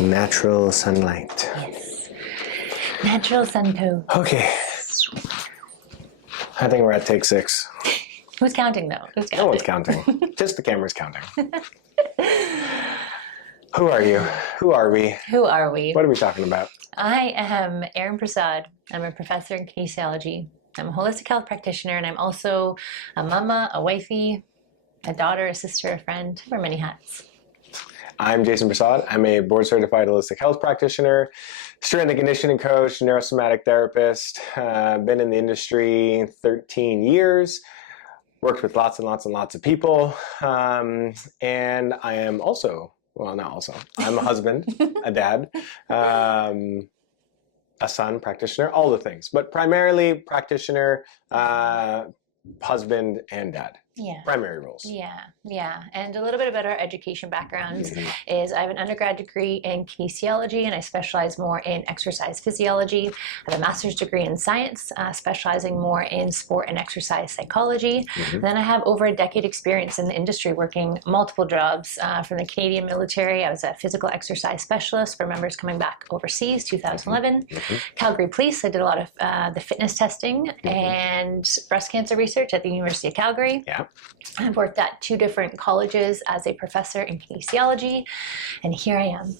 Natural sunlight. Yes. Natural sunto. Okay. I think we're at take 6. Who's counting though? Who's counting? No one's counting. Just the camera's counting. Who are you? Who are we? Who are we? What are we talking about? I am Eryn Prasad. I'm a professor in kinesiology. I'm a holistic health practitioner, and I'm also a mama, a wifey, a daughter, a sister, a friend. I wear many hats. I'm Jason Prasad. I'm a board-certified holistic health practitioner, strength and conditioning coach, neurosomatic therapist. Been in the industry 13 years. Worked with lots and lots and lots of people. And I am also, well, not also, I'm a husband, a dad, a son, practitioner, all the things. But primarily practitioner, husband, and dad. Yeah. Primary roles. Yeah. And a little bit about our education backgrounds is I have an undergrad degree in kinesiology, and I specialize more in exercise physiology. I have a master's degree in science, specializing more in sport and exercise psychology. Then I have over a decade experience in the industry, working multiple jobs. From the Canadian military, I was a physical exercise specialist for members coming back overseas, 2011. Calgary Police, I did a lot of the fitness testing and breast cancer research at the University of Calgary. Yeah. I've worked at 2 different colleges as a professor in kinesiology, and here I am.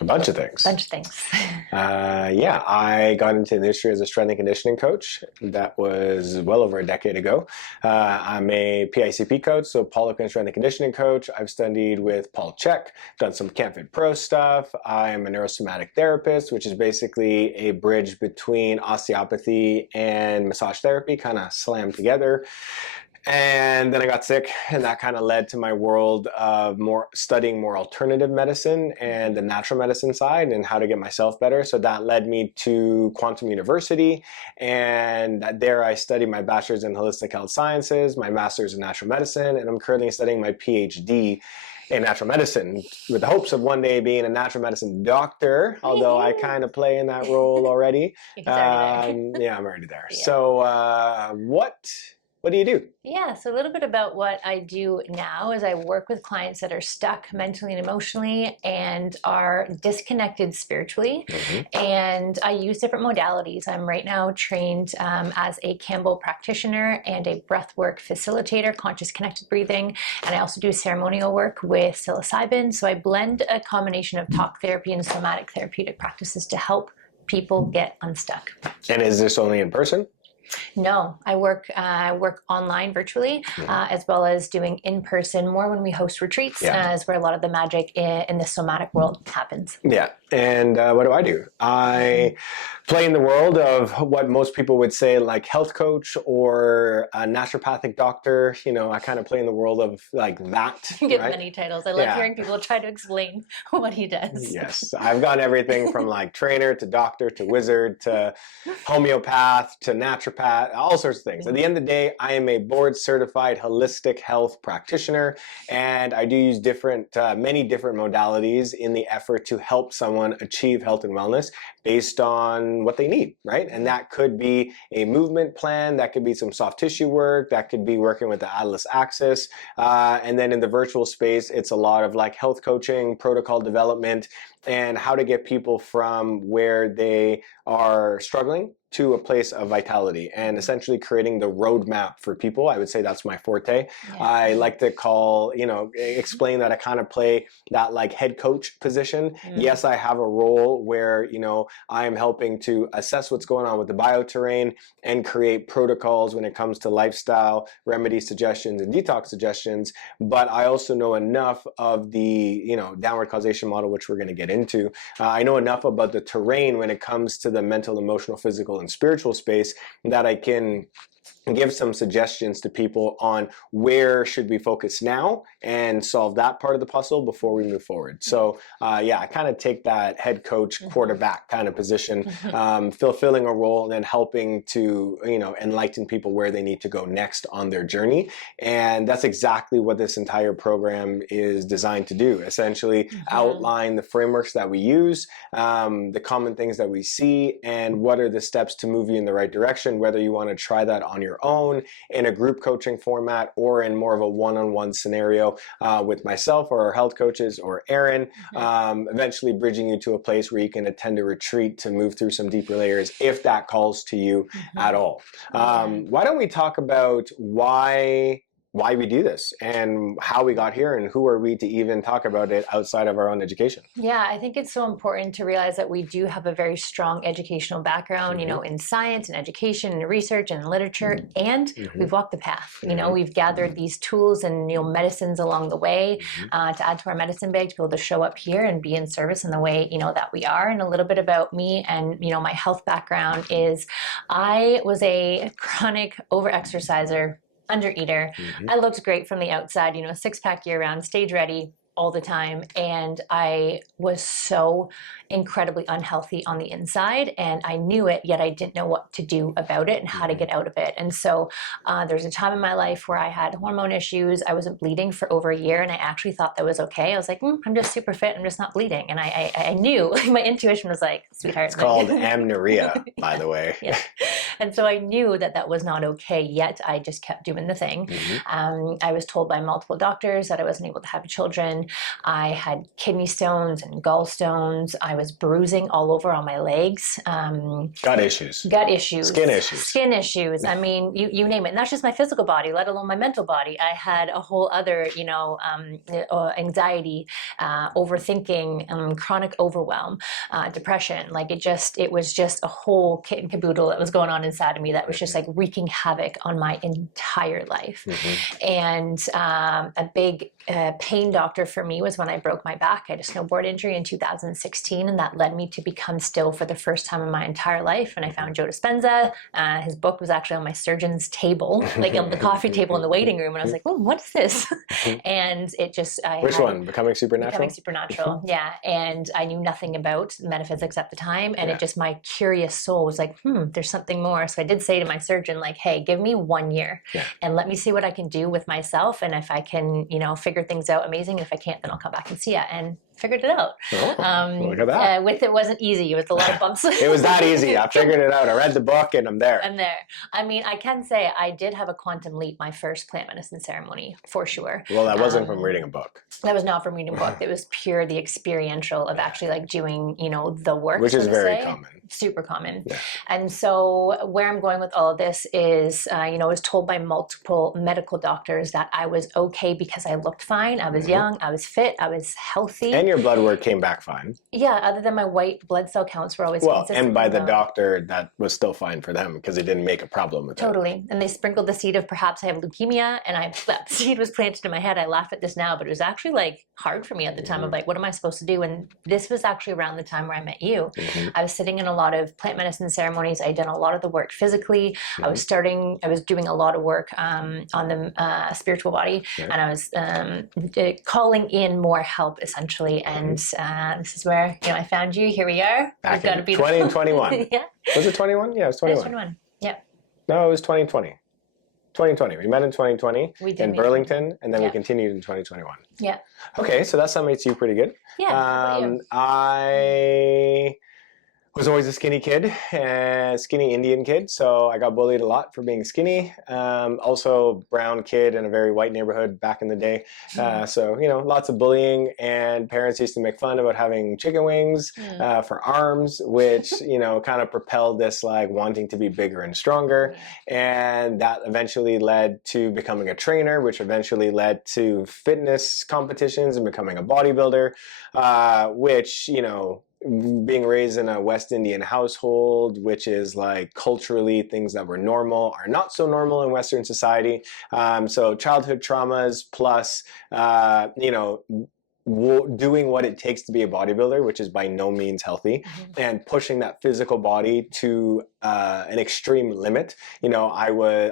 A bunch of things. Yeah, I got into the industry as a strength and conditioning coach. That was well over a decade ago. I'm a PICP coach, so Paul Strength and Conditioning Coach. I've studied with Paul Chek, done some Camp Fit Pro stuff. I'm a neurosomatic therapist, which is basically a bridge between osteopathy and massage therapy, kind of slammed together. And then I got sick, and that kind of led to my world of studying more alternative medicine and the natural medicine side and how to get myself better. So that led me to Quantum University, and there I studied my bachelor's in holistic health sciences, my master's in natural medicine, and I'm currently studying my PhD in natural medicine with the hopes of one day being a natural medicine doctor, although I kind of play in that role already. Yeah, I'm already there. Yeah. So what do you do? Yeah, so a little bit about what I do now is I work with clients that are stuck mentally and emotionally and are disconnected spiritually. And I use different modalities. I'm right now trained as a Campbell practitioner and a breathwork facilitator, conscious connected breathing. And I also do ceremonial work with psilocybin. So I blend a combination of talk therapy and somatic therapeutic practices to help people get unstuck. And is this only in person? No, I work online virtually, as well as doing in-person more when we host retreats, is where a lot of the magic in the somatic world happens. Yeah. And what do? I play in the world of what most people would say like health coach or a naturopathic doctor. You know, I kind of play in the world of like that. You get many titles. I love hearing people try to explain what he does. Yes. I've got everything from like trainer to doctor to wizard to homeopath to naturopath, all sorts of things. At the end of the day, I am a board certified holistic health practitioner, and I do use many different modalities in the effort to help someone achieve health and wellness based on what they need, right? And that could be a movement plan, that could be some soft tissue work, that could be working with the Atlas axis. And then in the virtual space, it's a lot of like health coaching, protocol development, and how to get people from where they are struggling to a place of vitality, and essentially creating the roadmap for people. I would say that's my forte. Yeah. I like to explain that I kind of play that like head coach position. Yes, I have a role where, I am helping to assess what's going on with the bioterrain and create protocols when it comes to lifestyle, remedy suggestions, and detox suggestions. But I also know enough of the, downward causation model, which we're going to get into. I know enough about the terrain when it comes to the mental, emotional, physical, and spiritual space that I can give some suggestions to people on where should we focus now and solve that part of the puzzle before we move forward. So I kind of take that head coach quarterback kind of position, fulfilling a role and then helping to, enlighten people where they need to go next on their journey. And that's exactly what this entire program is designed to do. Essentially outline the frameworks that we use, the common things that we see, and what are the steps to move you in the right direction, whether you want to try that on your own, in a group coaching format, or in more of a one-on-one scenario with myself or our health coaches or Eryn, eventually bridging you to a place where you can attend a retreat to move through some deeper layers if that calls to you at all. Why don't we talk about why we do this and how we got here and who are we to even talk about it outside of our own education? Yeah, I think it's so important to realize that we do have a very strong educational background, you know, in science and education and research and literature, and we've walked the path. You know, we've gathered these tools and, you know, medicines along the way to add to our medicine bag to be able to show up here and be in service in the way, you know, that we are. And a little bit about me and, you know, my health background is I was a chronic overexerciser, undereater. I looked great from the outside, you know, six-pack year-round, stage ready all the time, and I was so incredibly unhealthy on the inside, and I knew it, yet I didn't know what to do about it and how to get out of it. And so there's a time in my life where I had hormone issues. I wasn't bleeding for over a year, and I actually thought that was okay. I was like, I'm just super fit, I'm just not bleeding. And I knew, my intuition was like, sweetheart. It's called amenorrhea, by the way. Yeah. And so I knew that that was not okay, yet I just kept doing the thing. I was told by multiple doctors that I wasn't able to have children. I had kidney stones and gallstones. I was bruising all over on my legs. Gut issues. Skin issues. I mean, you name it. And that's just my physical body, let alone my mental body. I had a whole other, you know, anxiety, overthinking, chronic overwhelm, depression. Like it was just a whole kit and caboodle that was going on inside of me that was just like wreaking havoc on my entire life. And a big pain doctor for me was when I broke my back. I had a snowboard injury in 2016, and that led me to become still for the first time in my entire life. And I found Joe Dispenza. His book was actually on my surgeon's table, like on the coffee table in the waiting room. And I was like, oh, what is this? And it just... Which one? Becoming Supernatural? Becoming Supernatural, yeah. And I knew nothing about metaphysics at the time. And it just, my curious soul was like, there's something more. So I did say to my surgeon, like, hey, give me 1 year and let me see what I can do with myself. And if I can, you know, figure things out, amazing. If I can't, then I'll come back and see you. And figured it out. Look at that. With it wasn't easy. It was a lot of bumps. It was that easy. I figured it out. I read the book and I'm there. I'm there. I mean, I can say I did have a quantum leap my first plant medicine ceremony, for sure. Well, that wasn't from reading a book. That was not from reading a book. It was pure the experiential of actually like doing, you know, the work. Which is very common. Super common. Yeah. And so where I'm going with all of this is, you know, I was told by multiple medical doctors that I was okay because I looked fine. I was young. I was fit. I was healthy. And your blood work came back fine. Yeah, other than my white blood cell counts were always consistent. And by the doctor, that was still fine for them because it didn't make a problem with it. Totally. And they sprinkled the seed of perhaps I have leukemia, and that seed was planted in my head. I laugh at this now, but it was actually like hard for me at the time of like, what am I supposed to do? And this was actually around the time where I met you. I was sitting in a lot of plant medicine ceremonies. I had done a lot of the work physically. I was doing a lot of work on the spiritual body, and I was calling in more help essentially. And this is where, you know, I found you. Here we are. Back in 2021. Yeah. Was it 21? Yeah, it was 21. It was 21. Yeah. No, it was 2020. 2020. We met in 2020 in Burlington, and then we continued in 2021. Yeah. Okay, so that summates you pretty good. Yeah. How about you? I was always a skinny kid, skinny Indian kid, so I got bullied a lot for being skinny. Also, brown kid in a very white neighborhood back in the day. So, you know, lots of bullying, and parents used to make fun about having chicken wings for arms, which, you know, kind of propelled this like wanting to be bigger and stronger. And that eventually led to becoming a trainer, which eventually led to fitness competitions and becoming a bodybuilder, which, you know, being raised in a West Indian household, which is like culturally things that were normal are not so normal in Western society. So childhood traumas plus, you know, doing what it takes to be a bodybuilder, which is by no means healthy, and pushing that physical body to an extreme limit. You know, I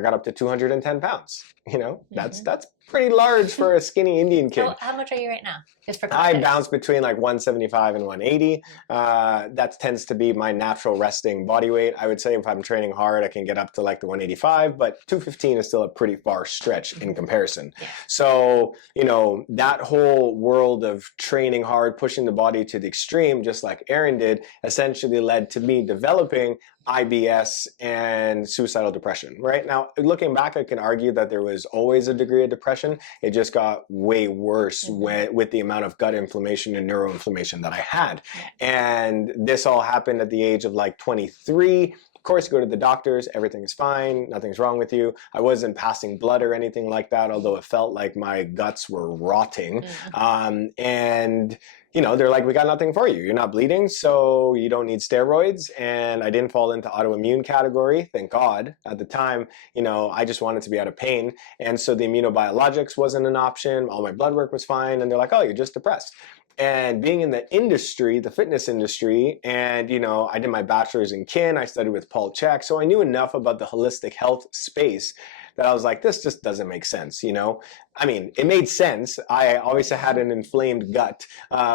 got up to 210 pounds. You know, that's pretty large for a skinny Indian kid. So how much are you right now? Just for I bounce between like 175 and 180. That tends to be my natural resting body weight. I would say if I'm training hard, I can get up to like the 185, but 215 is still a pretty far stretch in comparison. Yeah. So, you know, that whole world of training hard, pushing the body to the extreme, just like Eryn did, essentially led to me developing IBS and suicidal depression. Right now, looking back, I can argue that there was always a degree of depression. It just got way worse with the amount of gut inflammation and neuroinflammation that I had. And this all happened at the age of like 23. Of course, you go to the doctors, everything's fine, nothing's wrong with you. I wasn't passing blood or anything like that, although it felt like my guts were rotting. And you know, they're like, we got nothing for you. You're not bleeding, so you don't need steroids. And I didn't fall into autoimmune category, thank God. At the time, you know, I just wanted to be out of pain. And so the immunobiologics wasn't an option. All my blood work was fine. And they're like, oh, you're just depressed. And being in the industry, the fitness industry, and, you know, I did my bachelor's in kin. I studied with Paul Chek. So I knew enough about the holistic health space that I was like, this just doesn't make sense, you know? I mean, it made sense. I obviously had an inflamed gut,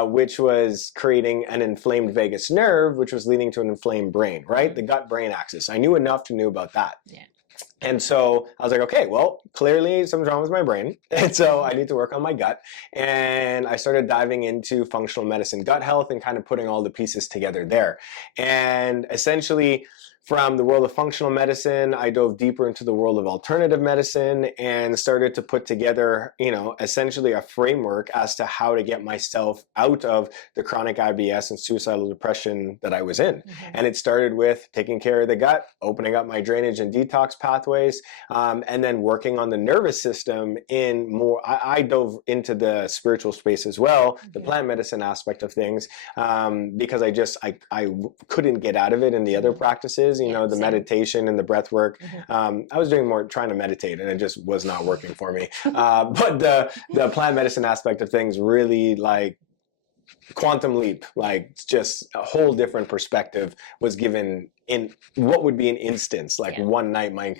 which was creating an inflamed vagus nerve, which was leading to an inflamed brain, right? The gut-brain axis. I knew enough to know about that. Yeah. And so I was like, okay, well, clearly something's wrong with my brain. And so I need to work on my gut. And I started diving into functional medicine, gut health, and kind of putting all the pieces together there. And essentially, from the world of functional medicine, I dove deeper into the world of alternative medicine and started to put together, you know, essentially a framework as to how to get myself out of the chronic IBS and suicidal depression that I was in. And it started with taking care of the gut, opening up my drainage and detox pathways, and then working on the nervous system in more, I dove into the spiritual space as well, the plant medicine aspect of things, because I couldn't get out of it in the other practices. You know, the meditation and the breath work. I was doing more trying to meditate, and it just was not working for me. But the plant medicine aspect of things really, like, quantum leap, like just a whole different perspective was given in what would be an instance, like one night, my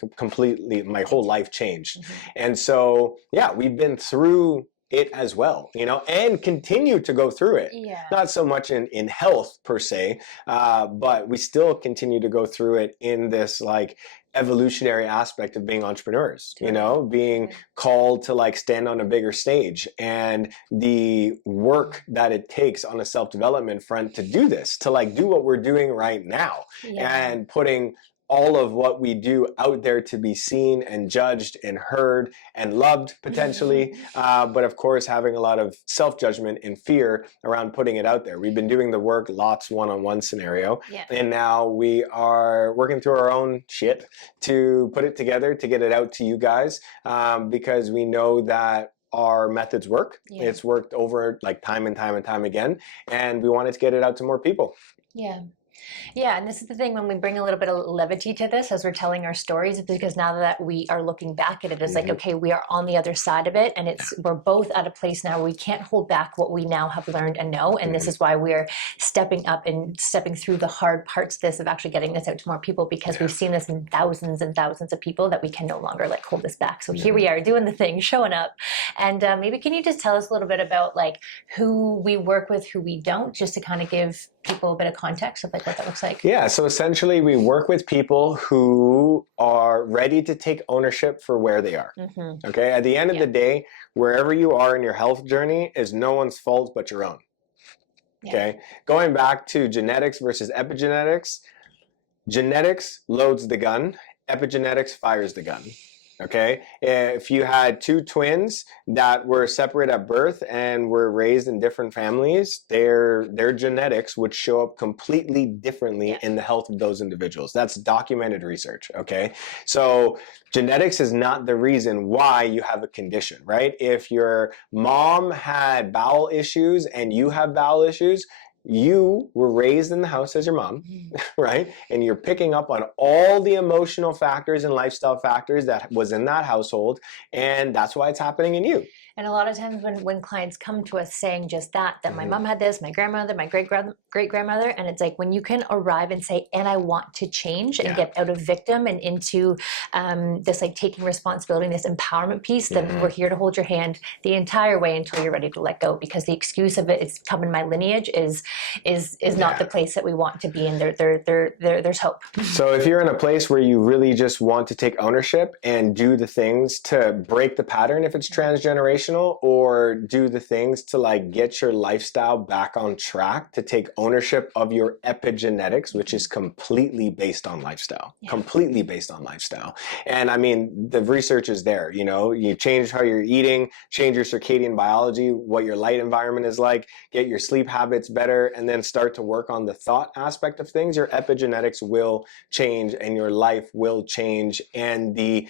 whole life changed. And so, yeah, we've been through it as well, you know, and continue to go through it. Not so much in health per se, but we still continue to go through it in this like evolutionary aspect of being entrepreneurs, you know, being called to like stand on a bigger stage, and the work that it takes on a self-development front to do this, to like do what we're doing right now, and putting all of what we do out there to be seen and judged and heard and loved potentially, but of course having a lot of self-judgment and fear around putting it out there. We've been doing the work lots one-on-one scenario, and now we are working through our own shit to put it together, to get it out to you guys, because we know that our methods work. It's worked over like time and time and time again, and we wanted to get it out to more people. Yeah, and this is the thing, when we bring a little bit of levity to this as we're telling our stories, because now that we are looking back at it, it's like, okay, we are on the other side of it, and we're both at a place now where we can't hold back what we now have learned and know, and this is why we're stepping up and stepping through the hard parts of this, of actually getting this out to more people, because we've seen this in thousands and thousands of people, that we can no longer like hold this back. So here we are doing the thing, showing up. And maybe can you just tell us a little bit about like who we work with, who we don't, just to kind of give people a bit of context of like what that looks like? Yeah, so essentially we work with people who are ready to take ownership for where they are. Okay, at the end of the day, wherever you are in your health journey is no one's fault but your own. Okay, going back to genetics versus epigenetics, genetics loads the gun, epigenetics fires the gun. Okay, if you had two twins that were separate at birth and were raised in different families, their genetics would show up completely differently in the health of those individuals. That's documented research. Okay, so genetics is not the reason why you have a condition, right? If your mom had bowel issues and you have bowel issues, you were raised in the house as your mom, right? And you're picking up on all the emotional factors and lifestyle factors that was in that household, and that's why it's happening in you. And a lot of times when clients come to us saying just that my mom had this, my grandmother, my great-grandmother, and it's like when you can arrive and say, and I want to change and get out of victim and into this like taking responsibility and this empowerment piece, then we're here to hold your hand the entire way until you're ready to let go, because the excuse of it's come in my lineage is not the place that we want to be in. There's hope. So if you're in a place where you really just want to take ownership and do the things to break the pattern, if it's transgenerational, transformational or do the things to like get your lifestyle back on track, to take ownership of your epigenetics, which is completely based on lifestyle, completely based on lifestyle. And I mean, the research is there, you know, you change how you're eating, change your circadian biology, what your light environment is like, get your sleep habits better, and then start to work on the thought aspect of things, your epigenetics will change and your life will change, and the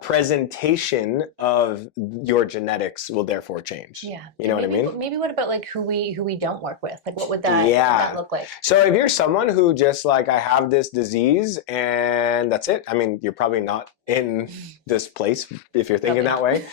presentation of your genetics will therefore change. Yeah. You know what I mean? Maybe what about like who we don't work with? Like what would that look like? So if you're someone who just like, I have this disease and that's it, I mean, you're probably not in this place if you're thinking that way.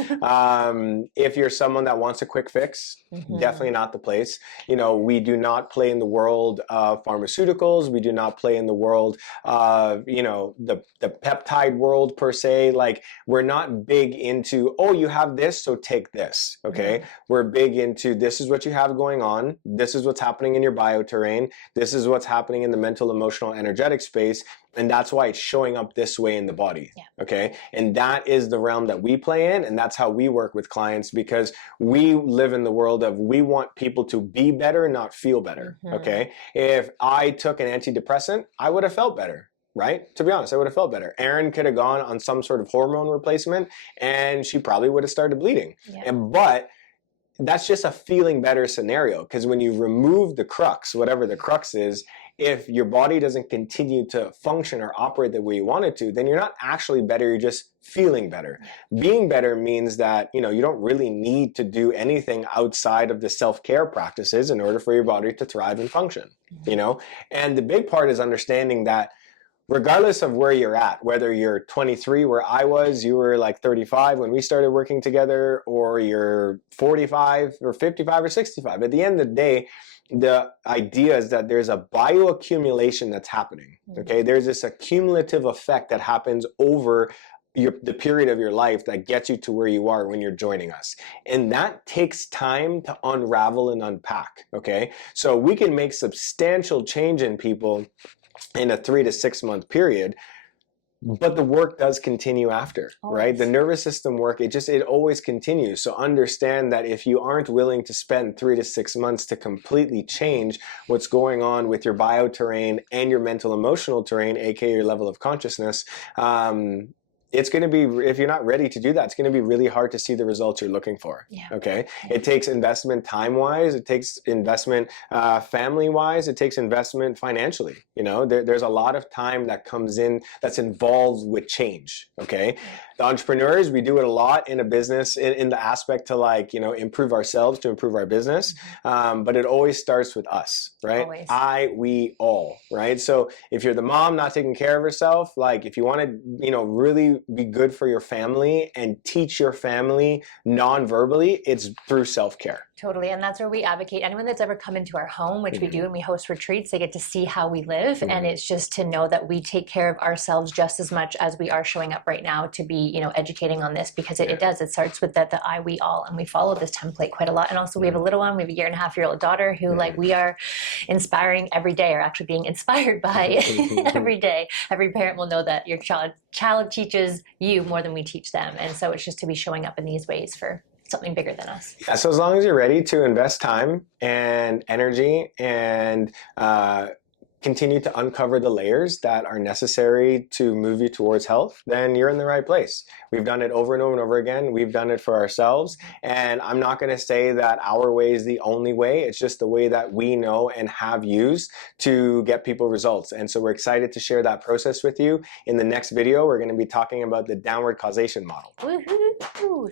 If you're someone that wants a quick fix, definitely not the place. You know, we do not play in the world of pharmaceuticals. We do not play in the world of, you know, the peptide world per se. Like, we're not big into, oh, you have this, so take this, okay? We're big into, this is what you have going on. This is what's happening in your bioterrain. This is what's happening in the mental, emotional, energetic space. And that's why it's showing up this way in the body, okay? And that is the realm that we play in, and that's how we work with clients, because we live in the world of, we want people to be better, not feel better, okay? If I took an antidepressant, I would have felt better, right? To be honest, I would have felt better. Eryn could have gone on some sort of hormone replacement, and she probably would have started bleeding. But that's just a feeling better scenario, because when you remove the crux, whatever the crux is, if your body doesn't continue to function or operate the way you want it to, then you're not actually better, you're just feeling better. Being better means that, you know, you don't really need to do anything outside of the self-care practices in order for your body to thrive and function, you know? And the big part is understanding that regardless of where you're at, whether you're 23 where I was, you were like 35 when we started working together, or you're 45 or 55 or 65, at the end of the day, the idea is that there's a bioaccumulation that's happening, okay? There's this accumulative effect that happens over the period of your life that gets you to where you are when you're joining us. And that takes time to unravel and unpack, okay? So we can make substantial change in people in a 3 to 6 month period, but the work does continue after, right? The nervous system work, it always continues. So understand that if you aren't willing to spend 3 to 6 months to completely change what's going on with your bioterrain and your mental emotional terrain, aka your level of consciousness, it's going to be, if you're not ready to do that, it's going to be really hard to see the results you're looking for. Okay. It takes investment time-wise. It takes investment family-wise. It takes investment financially. You know, there's a lot of time that comes in that's involved with change. Okay. The entrepreneurs, we do it a lot in a business in the aspect to, like, you know, improve ourselves to improve our business. But it always starts with us, right? We all, right? So if you're the mom not taking care of herself, like, if you want to, you know, really be good for your family and teach your family non-verbally, it's through self-care. Totally, and that's where we advocate. Anyone that's ever come into our home, which we do, and we host retreats, they get to see how we live, and it's just to know that we take care of ourselves just as much as we are showing up right now to be, you know, educating on this, because it does. It starts with the I, we, all, and we follow this template quite a lot. And also, we have a little one. We have a 1.5-year-old daughter who, like, we are inspiring every day, or actually being inspired by every day. Every parent will know that your child teaches you more than we teach them, and so it's just to be showing up in these ways for something bigger than us. Yeah, so as long as you're ready to invest time and energy and continue to uncover the layers that are necessary to move you towards health, then you're in the right place. We've done it over and over and over again. We've done it for ourselves. And I'm not going to say that our way is the only way. It's just the way that we know and have used to get people results. And so we're excited to share that process with you. In the next video, we're going to be talking about the downward causation model. Woohoo!